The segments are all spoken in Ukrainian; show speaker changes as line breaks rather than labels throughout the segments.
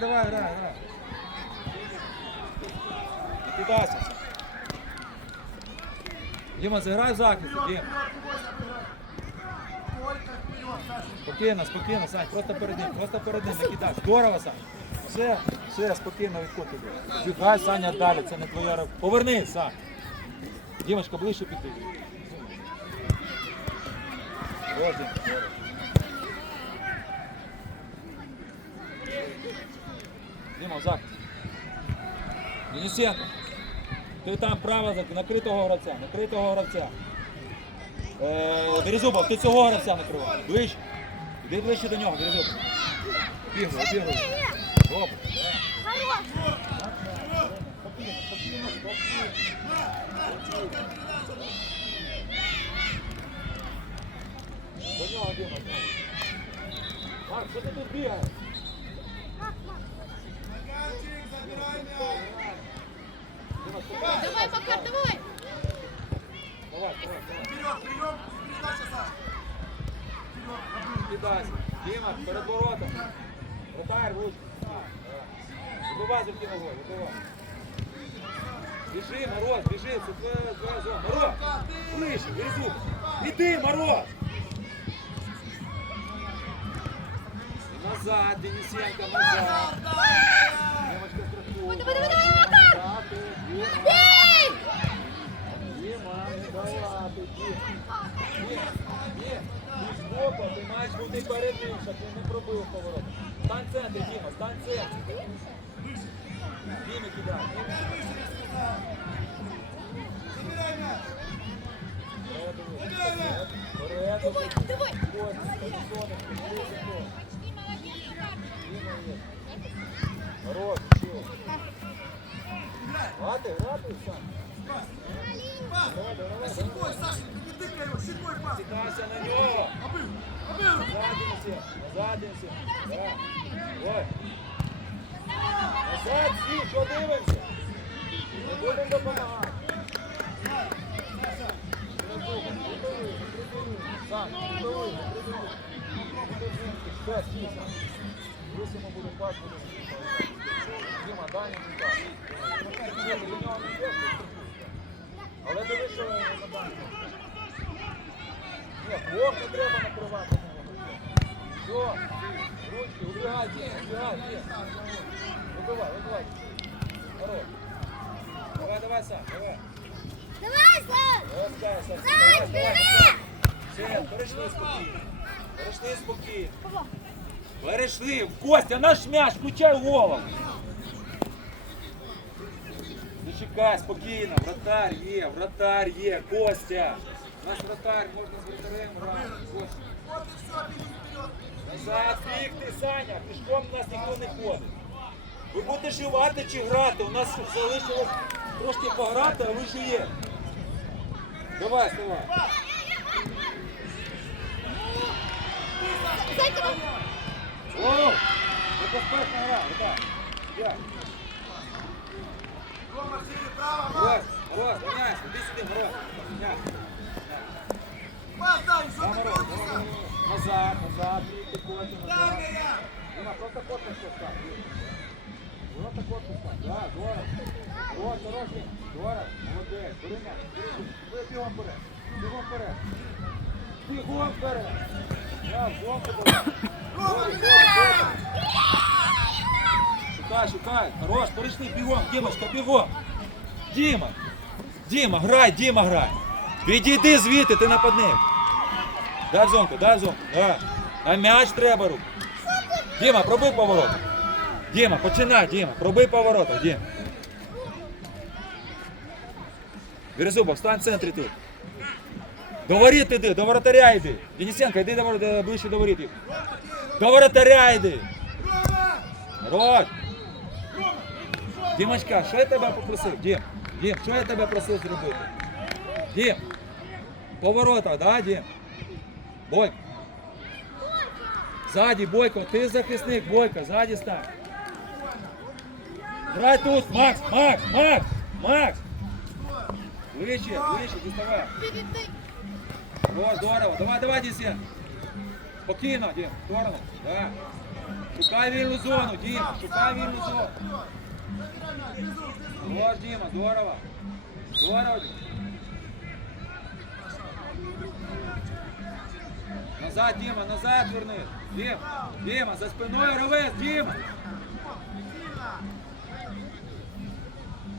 Давай, давай, грай, грай. Кидайся. Діма, заграй в захисті, Дім. Спокійно, спокійно, Сань, просто перед ним, просто перед ним, не. Здорово, Сань. Все, все, спокійно туди. Зіграй, Саня, далі, це не твоя робота. Поверни, Сань. Дімочка, ближче піди. Ось, Дім, здорово. Діма, захист. Денисенко. Ти там право накритого гравця, накритого гравця. Е, Березубов, ти цього гравця накривай. Ближче. Іди ближче до нього, Березубов. Бігли, бігли. Добре. До нього, Діма. Марк, що ти тут бігаєш?
Давай, Макар, давай!
Давай, давай, давай. Кидайся. Діма, перед воротом. Вратар, ручку. Вибивай за ногою, вибивай. Біжи, Мороз, біжи, це твоя, твоя зона. Мороз, ближче. Іди, Мороз. Назад, Денисенко, назад.
Давай, давай, давай, Макар!
Дима. Діма, ти маєш бути перед щоб він не пробив поворот. Стань Діма, стань Хорош, чого? Грати, грати, сам. Давай, давай, на нього. Задінься, задінься. Да. Ой. Назад, всі, що дивимося? Будемо допомагати. Сам, притули, притули. Все, всі, Висимо буде пас, буде. Діма, дай так. Йдеш. Але дивись, що на банку. Ні, не треба накривати. Все, ручки, убігай, Дім, убігай, Дім. Вибивай, вибивай. Хорош. Давай, давай, сам, давай.
Давай,
Сам,
Давай,
давай, давай.
вперед!
Все, перейшли спокійно. Перейшли спокійно. Перейшли. Костя, наш м'яч, включай голову. Зачекай, спокійно. Вратар є, вратар є. Костя. Наш вратар, можна з вратарем грати. Назад, бігти, Саня. Пішком у нас ніхто не ходить. Ви будете живати чи грати? У нас залишилось трошки пограти, а ви ж є. Давай, вставай. О! Небезпечна гра, отак. П'ять. Просто кот на став. Да. Бери м'яч, бігом вперед. Бігом вперед. Бігом вперед. Шукай, шукай. Хорош, перейшли, бігом, Дімочка, бігом. Діма, Діма, грай, Діма, грай. Відійди звідти, ти нападник. Дай зонку, дай зонку. Да. А м'яч треба руку. Діма, пробий поворот. Діма, починай, Діма, пробий поворот, Діма. Березубов, встань в центрі тут. До воріт іди, до воротаря йди. Денисенко, йди до, ближче до воріт. До воротаря йди. Рот! Дімочка, що я тебе попросив? Дім, Дім, що я тебе просив зробити? Дім, поворота, да, Дім? Бойко. Ззаді, Бойко, ти захисник, Бойко, ззаді стань. Грай тут, Макс, Макс, Макс, Макс. Ближче, ближче, діставай. О, здорово, давай, давай, Дісен. Спокійно, Дім, сторону. Да. Шукай вільну зону, Дім, шукай вільну зону. Хорош, Діма, здорово. Здорово, Назад, Діма, назад верни. Дім, Діма, за спиною ревес, Діма.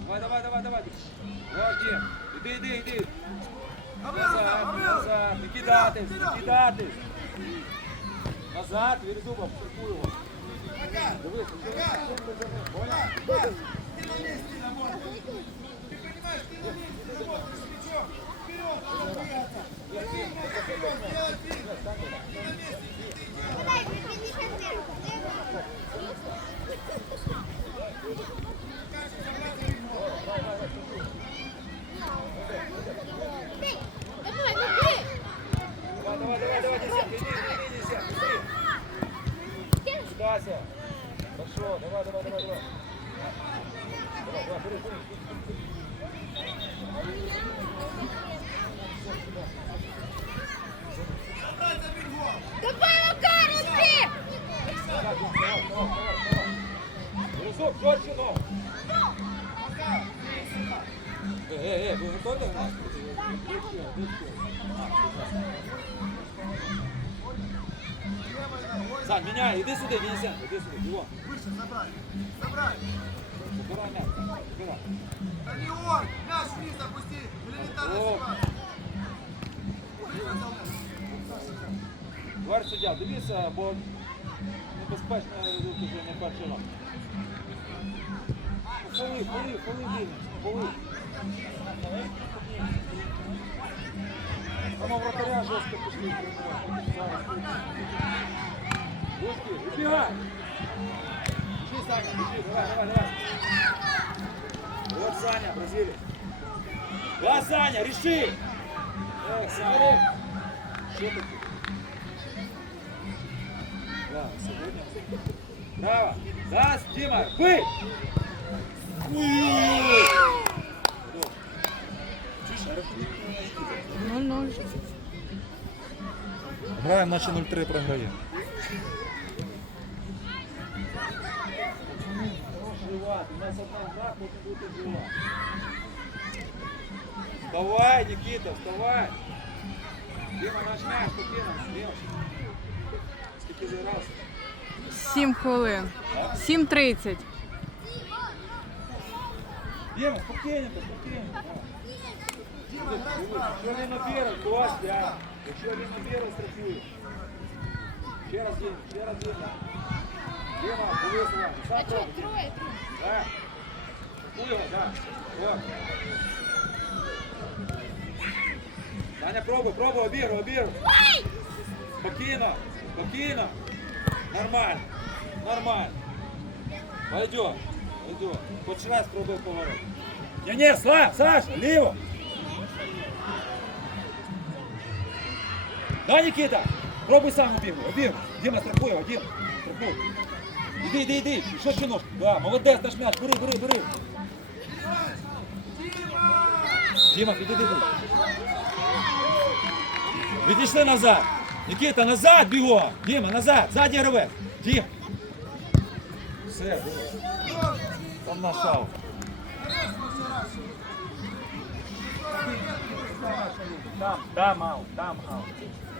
Давай, давай, давай, давай. Хорош, Дім. Іди, іди, іди. Назад, назад, кидатись, кидатись. Назад, Вірзубов, штурмуй його. Дивись, Понял?
Давай,
Товариш суддя, дивіться, бо небезпечно вже не перший раз. Поли, поли, поли вільно, поли. Там вратаря жорстко пішли приймати. Вибігай! Біжи, Саня, біжи, давай, давай, давай. Вот Саня, Бразилия. Да, Саня, реши! Эх, Саня. Что такое? Браво! Да, Дима, вы! Ой-ой-ой! Граємо, наче 0-3 програє. Вставай, Никита, вставай! Дима, наш мяч, спокійно, Дима. Скільки зігрався?
Сім хвилин. 7.30.
Дима, спокійненько, спокійненько. Якщо він набіре, Костя. Якщо він набіре, страхує. Ще раз Дима, ще раз Дима. Дима, дивись, Іван, сам
Что,
пробуй.
трое, трое.
Так. Саня, пробуй, пробуй, обігруй, обігруй. Спокійно, спокійно. Нормально, нормально. Пойдет, пойдет. Хоч раз пробуй поворот. Не, не, Слав, Саша, ліво. Да, Никита, пробуй сам обігруй, обігруй. Дима, страхуй його, Дима, страхуй. Іди, іди, іди, що ще? Да, молодець, наш м'яч, бери, бери, бери. Іди, іди, іди. Відійшли назад. Нікіта, назад бігом. Діма, назад. Ззаді гравець. Дім. Все, диви. Там наш аут. Там, там аут, там аут.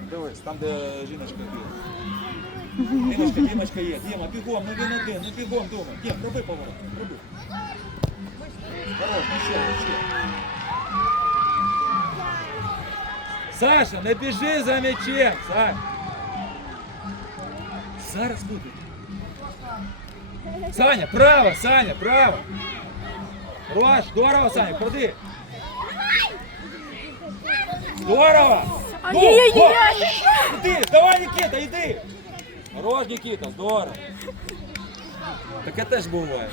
Дивись, там, де жіночка є. Дімочка, Дімочка є. Діма, бігом, ну він один, ну бігом, думай. Дім, роби поворот, роби. Хорош, ну ще, ну ще. Саша, не біжи за м'ячем, Саш. Зараз буде. Саня, право, Саня, право. Хорош, здорово, Саня, ходи. Здорово. Ну,
Ай-яй-яй-яй.
вот. Іди, давай, Никита, іди. Хорош, Никита, здорово. Таке теж буває.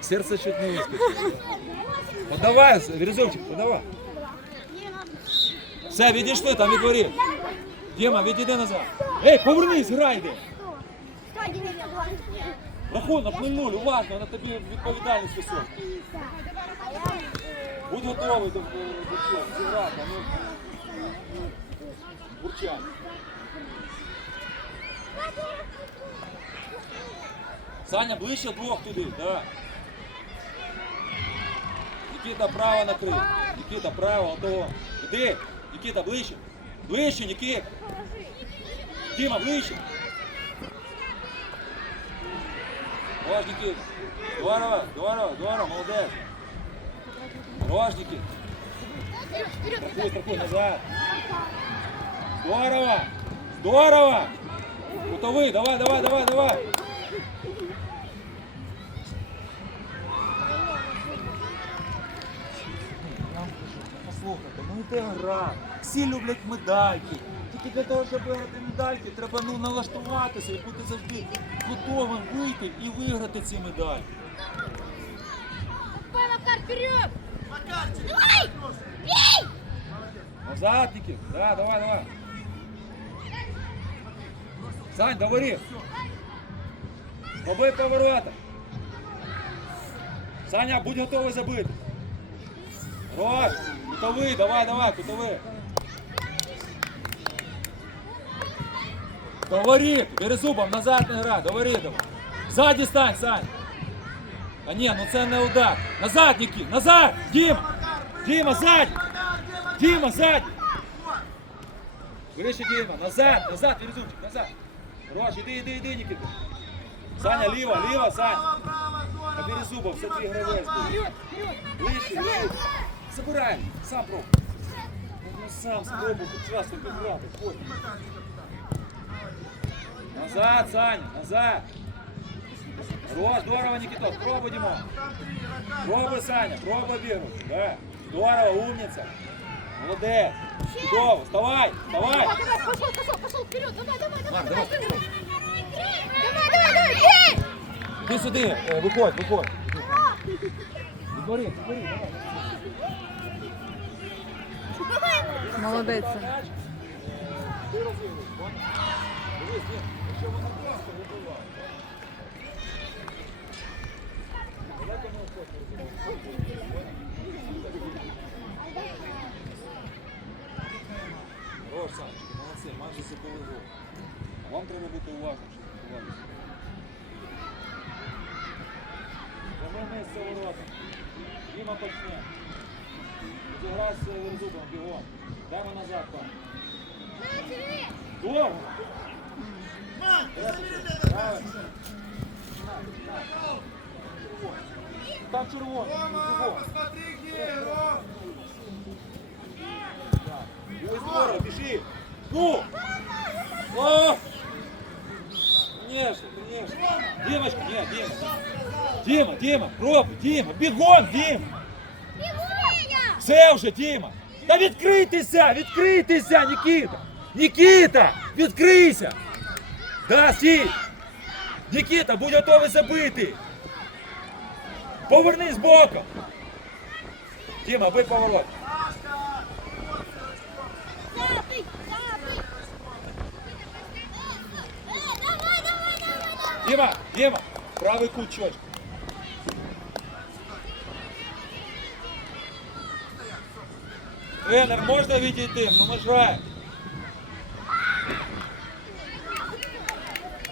Серце чуть не вискочило. Подавай, Вірзовчик, подавай. Все, відійшли, там від. Діма, відійди назад. Ей, повернись, грай йди. Рахунок 0-0, уважно, на тобі відповідальність висока. Будь готовий до, до зіграти, ну. Бурчать. Саня, ближче двох туди, да. Нікіта, право накрив. Нікіта, право, готово. Іди. Нікіта, ближче. Ближче, Нікіт. Діма, ближче. Хорош, Нікіта. Здорово, здорово, здорово, молодець. Хорош, Нікіт. Страхуй, страхуй, назад. Здорово! Здорово! Готовий, давай, давай, давай, давай. Послухайте, ну йде гра. Всі люблять медальки. Тільки для того, щоб виграти медальки, треба ну налаштуватися і бути завжди готовим вийти і виграти ці медальки.
Давай, Макар, вперед!
Макарчик,
Давай! Бей!
Назад, Никит. Да, давай, давай. Сань, говори. Побий поворота. Саня, будь готовий забити. Рож, кутовий, давай, давай, кутовий. Говори, бери зубом, назад не грай, говори давай. Ззаді стань, Сань. Та ні, ну це не удар. Назад, Нікіт, назад! Діма! Діма, ззаді! Діма, ззаді! Вище Діма, назад, назад, Вірзунчик, назад. Рош, іди, іди, іди, Нікіта. Саня, ліво, ліво,
здорово.
Набери зубом, все твій гравець. Вище, вище. Забирай, сам пробуй. Ну сам спробуй, хоч раз обіграти, ходь. Назад, Саня, назад. Рош, здорово, Нікітос, пробуй, Дімон.
Там три игрока.
Пробуй, Саня, пробуй бегать. Да. Здорово, умница. Молодец. Чудово, вставай, вставай.
Давай, давай, пошел, пошел, пошел, вперед! Давай, давай, давай,
Марк,
давай,
давай.
давай! Давай, давай, давай, бей!
Иди сюда, э, выходь, выходь. Відбори, відбори, давай.
Молодець.
Ти розігруєш, вон. Дивись, якщо вона просто вибиває. Хорош, Санечки, молодці, майже забили гол. Вам треба бути відбувалося. Прямий місце ворота. Діма почне. Зіграй з Верзубом, бігом. Даймо назад, пан. Довго. Там червоний.
Рома, посмотри, где Ром.
Ой, здорово, бежи. Ну! О! Конечно, конечно. Димочка, нет, Дима. Дима, Дима, пробуй, Дима, бігом, Дима. Все вже, Діма. Та відкрийтеся, відкрийтеся, Нікіта. Нікіта, відкрийся. Да, стій. Нікіта, будь готовий забити. Повернись боком. Діма, бий поворот. Діма, Діма, правий кут чочку. Тренер, можна відійти? Ну ми граємо.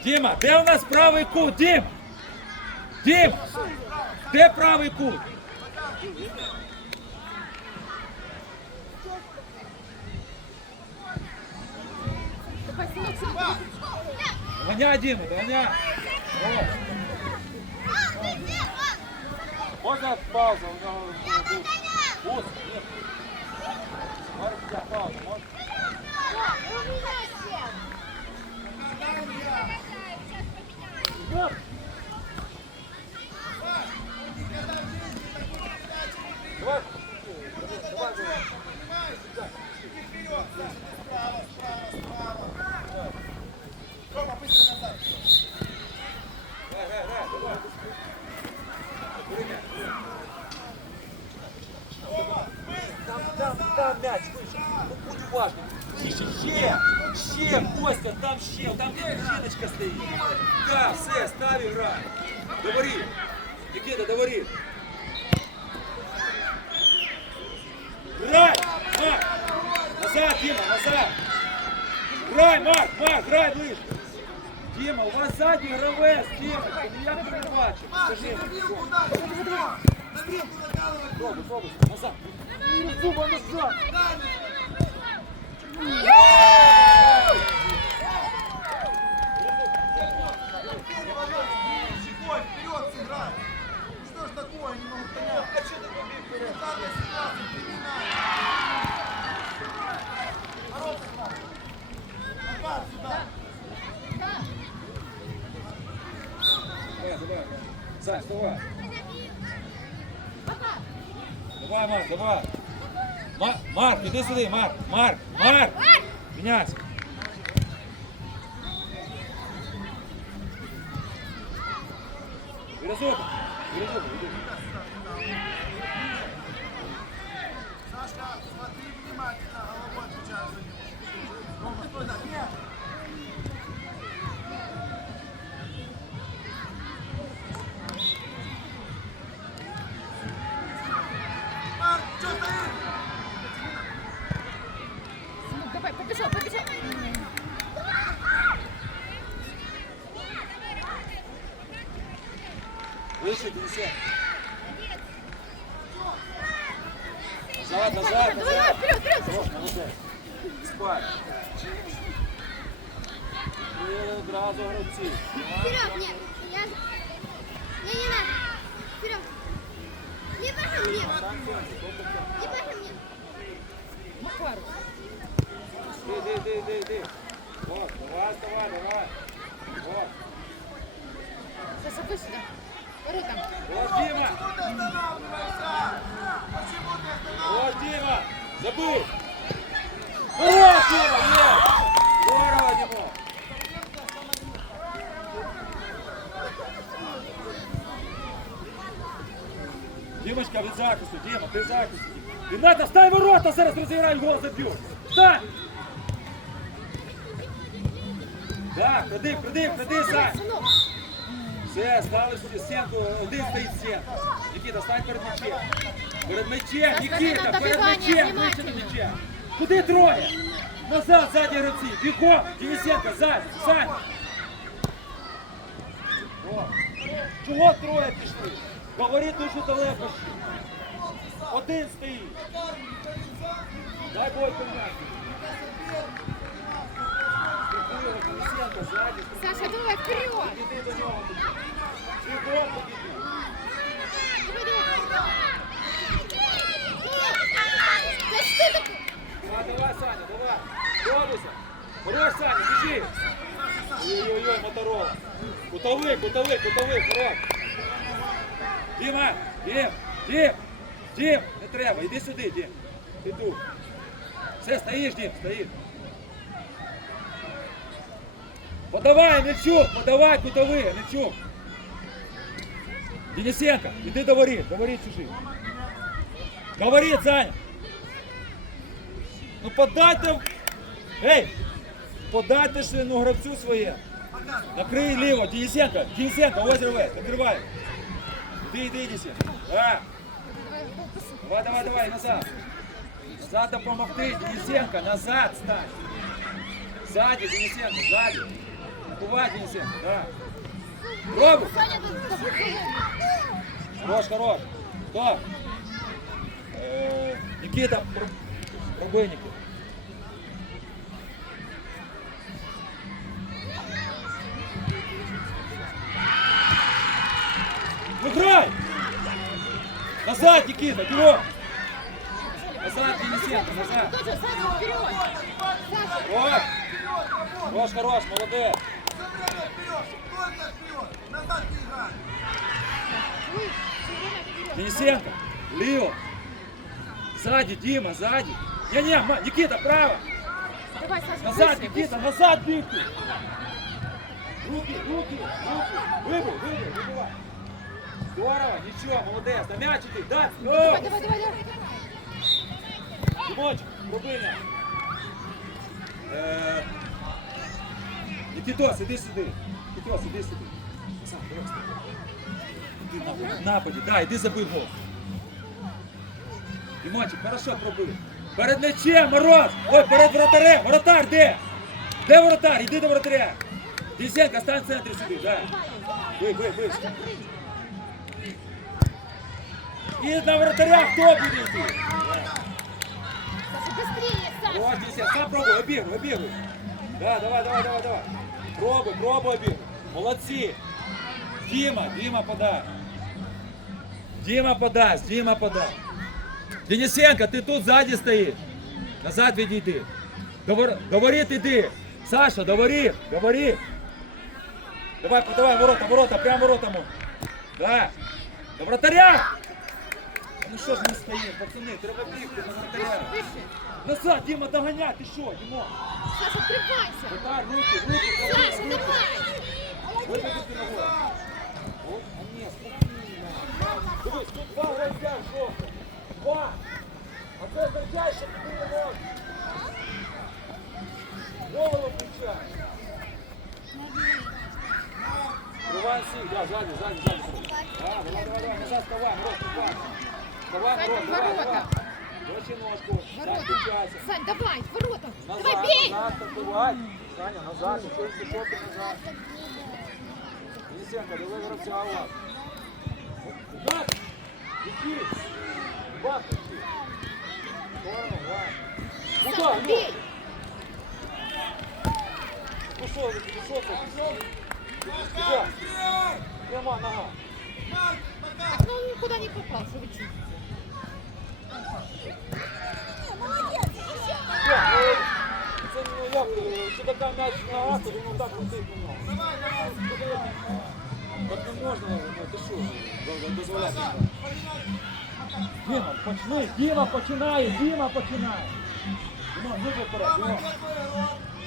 Діма, де у нас правий кут? Дім! Дім! Де правий кут? Гоняй, Діма, гоняй. О. Можна пауза? У нього був пуст? Ні. Пауза, Діма, у вас ззаді гравець, Діма, ну як ви не бачите?
Макс,
Скажи,
на вилку дай, на вилку накалывай.
пробуй, пробуй, назад. Зуба назад.
Щекой вперед сыграй. Ну Что ж такое, не могу понять. А что ты побег вперед? Старая ситуация,
Сань, вставай. Давай, Марк, давай. Мар, Марк, іди сюди, Марк, Марк, Марк. Міняйся. Березовка, Березовка, іди.
Сашка, смотри внимательно, головой отвечай за него. Рома, стой так, нет. Марк, что стоишь?
Ну, Давай, побежал, побежал.
Вище, Денисен. Назад, назад,
Давай,
назад.
давай, вперед, вперед.
Хорош, молодець. Спай. І одразу гравці.
Вперед, нет. Я... Не, не надо. Вперед. Не пошли мне. Не пошли мне.
Іди, іди, іди, іди, іди. От, давай, давай, давай. От,
Саша, иди сюда. Воротам.
от, Діма.
Почему ты останавливаешься? Почему ты останавливаешься?
От, Діма. Забив. Хорош, Діма, є. Здорово, Дімо. Дімочка, від захисту, Діма, ти в захисті. Ріната, стай ворота, зараз розіграю, гол заб'ю. Встань! Так, ходи, ходи, ходи, Сань. Все, стали собі стінку, один стоїть стінка. Нікіта, стань перед м'ячем. Перед м'ячем, Нікіта, перед м'ячем, вище на м'ячем. Куди троє? Назад, ззаді гравці, бігом, Денисенко, ззаді, Сань. О, Чого троє пішли? Говори дуже далеко. ще. Один стоїть. Дай бой пом'яти.
Саша, давай, вперед.
Іди до нього. Давай, Саня, давай. Пробуйся. Хорош, Саня, біжи. Ой-ой-ой, Моторола. Кутовий, кутовий, кутовий, хорош. Діма, Дім, Дім, Дім, не треба, іди сюди, Дім. Тут. Все, стоїш, Дім, стоїш. Подавай, Нечук, подавай, кутовий, Нечук. Денисенко, іди до воріт, до воріт чужих. Говорит, Саня. Ну подайте. Ей! Подайте ж ну, гравцю своє. Накрий ліво, Денисенко, Денисенко, ось ревець, накривай. Іди, іди, Денисенко. А. Давай, давай, давай, назад. Назад допомогти, Денисенко, назад стань. Сзади, Денисенко, сзади. Бувай, Денисенко, да. Пробуй.
Саня, тут тобой
Хорош, хорош. Кто? Э, Никита, пр- пробей, Никита. Играй! Назад, Никита, его! Назад, Денисенко, назад.
тоже, Саша, вперед. Саша,
Вот. Хорош, хорош, молодец. Денисенко, Лео. Сзади, Дима, сзади. Не-не, Никита, право.
Давай, Саша,
Назад,
быстрее,
Никита, назад бігти! Руки, руки, руки! Вибив, вибив, вибивай! Здорово, нічого, молодець, на м'яч іди, дай!
Давай, давай, давай, давай.
Дімочек, роби м'яч! Е, Нікітос, Нікітос, іди сюди! Сам, давай, на- в нападі, да, іди забив гол! Дімочек, хорошо пробив! Перед м'ячем, Мороз! Ой, перед воротарем! Воротар де? Де воротар? Іди до воротаря! Денисенко, стань в центрі сюди, да. Бий, бий, бий. І на вратаря хто буде йти?
Быстрее, Саша.
Ось, Денисенко, сам пробуй, обігруй, обігруй. Да, давай, давай, давай, давай. Пробуй, пробуй обігруй. Молодці. Діма, Діма подай. Діма подасть, Діма подай. Денисенко, ти тут ззаді стоїш. Назад відійди. Довор... Говорит іди. Саша, говори, говори. Давай, давай, ворота, ворота, прямо воротами. Да. До вратаря! Ну що ж ми стоїмо, пацани, треба бігти на вратаря. Назад, Діма, доганяй, ти що, Дімо?
Саша, открывайся.
Вратар, руки, руки,
Саша, давай.
Дивись, тут два гравця жовтих. Два. А це означає, що тобі не. Голову включай. Руван всіх, да, ззаді, ззаді, ззаді. Да, давай, давай, давай, назад вставай, Мороз, вставай. Вставай,
Сань,
давай, давай. Дочі ножку, так, включайся.
Сань, давай, ворота.
Назад,
Давай, бей.
назад. Саня, назад, ще пішов ти назад. Денисенко, диви гравця у вас. Удар! Іди! Бах! Сторону, грай. Куда? Ну,
бей.
ну що, ви, ну що це? Куда? Пряма нога.
Так, ну он никуда не попал, что вы чудите.
Що? Ну, Це ну як, е, чи така м'яч нога, то воно так летить на нього. Так не можна, ну ти що, доз- дозволяти. Діма, почни, Діма починає, Діма починає. Діма, ну вперед, Діма.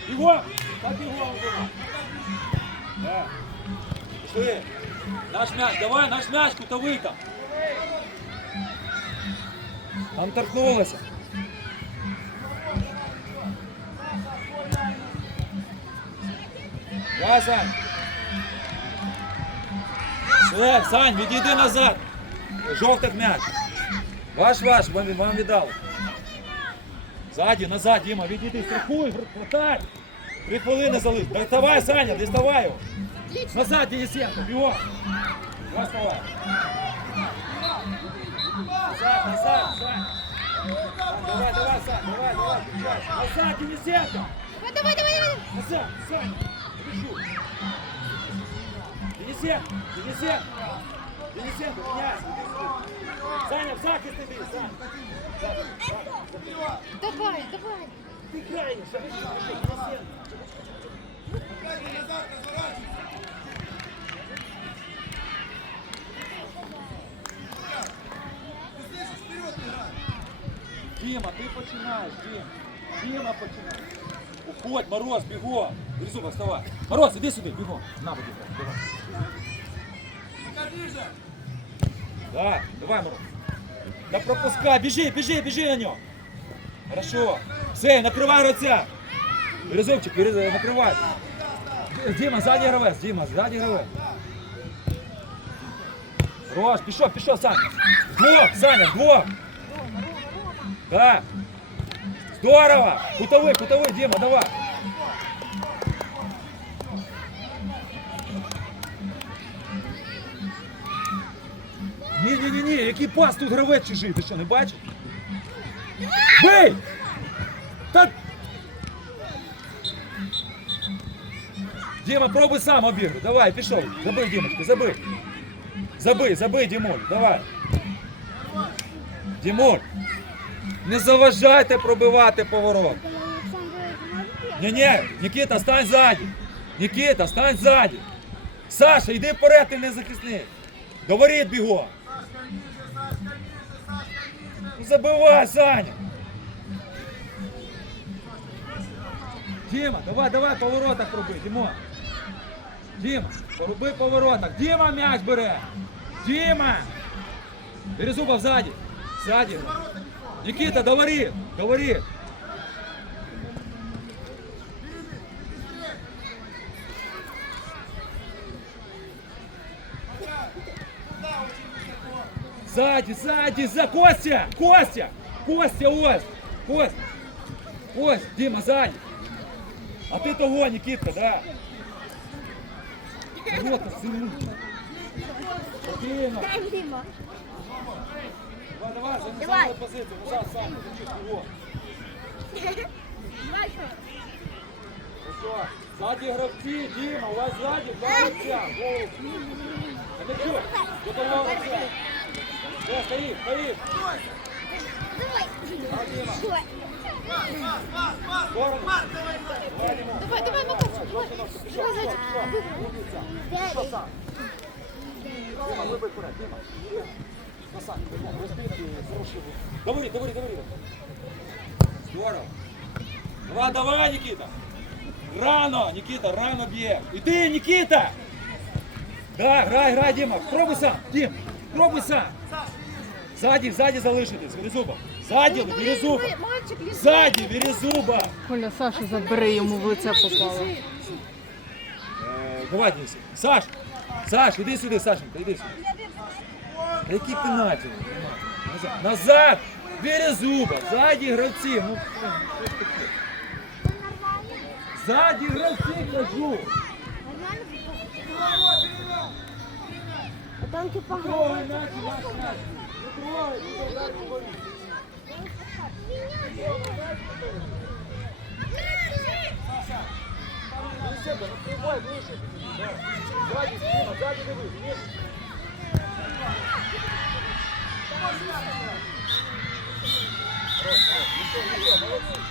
Його! Так його Діма. Да. Пішли. Наш м'яч, давай, наш м'яч, кутовий там. Там торкнулося. Давай, Сань. Все, Сань, відійди назад. Жовтих м'яч. Ваш, ваш, вам, вам віддав. Ззаді, назад, Діма, відійди, страхуй, вратарь. Три хвилини залиш. Доставай, Саня, доставай його. Назад, Денисенко, бігом. Давай, вставай. Назад, назад, Сань. Давай, давай, Сань, давай, давай. Назад, Денисенко.
Давай, давай, давай, давай.
Назад, Сань, Денисен, Денисен, Денисен, поменяйся. Саня, в захист иди, Саня.
Давай, давай.
Ты крайний, шагай, шагай,
Денисен.
Дима, ты починаешь, Дима. Дима починаешь. Уходь, Мороз, бегом. Грязуха, вставай. Мороз, иди сюда, бегом. На, вот, давай. Да, давай, Мороз. Да пропускай, бежи, бежи, бежи на нем. Хорошо. Все, накрывай гравця. Березовчик, березов, накрывай. Дима, сзади гравець, Дима, сзади гравець. Рож, пішов, пішов, Саня. Двох, Саня, двох. Да. Здорово. Кутовий, кутовий, Дима, давай. Ні, ні, ні, ні, який пас тут гравець чужий, ти що, не бачиш? Бий! Та... Діма, пробуй сам обігру. Давай, пішов. Забий, Дімочка, забий. Забий, забий, Дімуль, давай. Дімуль, Не заважайте пробивати поворот. Ні, ні, Нікіта, стань ззаді. Нікіта, стань ззаді. Саша, йди вперед, ти не захисник. До воріт бігом. Ну, Забивай, Саня. Дима, давай, давай по воротах роби, Дімо. Дима, пороби по воротах. Дима м'яч бере. Дима. Березуба ззаді. Ззаді. Никита, до воріт. Сзади, сзади, за Костя! Костя! Костя, ось! Кость! Кость, Дима, сзади! А ты того, Никитка, да? Спокійно.
Дай Дима.
Давай, давай,
Давай.
саму позицію. Назад, сам, закричиш його.
Давай що?
Ось. Ззаді гравці, Діма, у вас ззаді два гравця. Гол. А не чуй, до того гравця. Де, стоїть, стоїть.
Давай.
Діма.
Давай.
Давай.
Давай, давай, Макар.
Умниця. Пішов сам. Дима, вибий вперед, Дима. Говори, говори, говори. Здорово. Давай, давай, Никита. Рано, Никита, рано б'є. Іди, Никита. Да, грай, грай, Дима. Пробуй сам, Дим. Пробуй сам. Ззаді, ззаді залишитись, Верезуба. Ззаді, Верезуба.
Мальчик, лізь.
Ззаді, Верезуба.
Коля, Саша, забери, йому в лице попало.
Е, Давай, Денис. Саш, Саш, іди сюди, Сашенька, іди сюди. Який пенальті? Назад. Назад! Березуба! Ззаді гравці! Ну? Ззаді гравці, кажу!
Там типа
Трогай наші, наші, наші! Не трогай, не трогай, не трогай. Саша, там на себе, ну прибой, ближче. Да. Ззаді, Дима, ззаді дивись. Хорош, хорош. Еще, еще, молодец.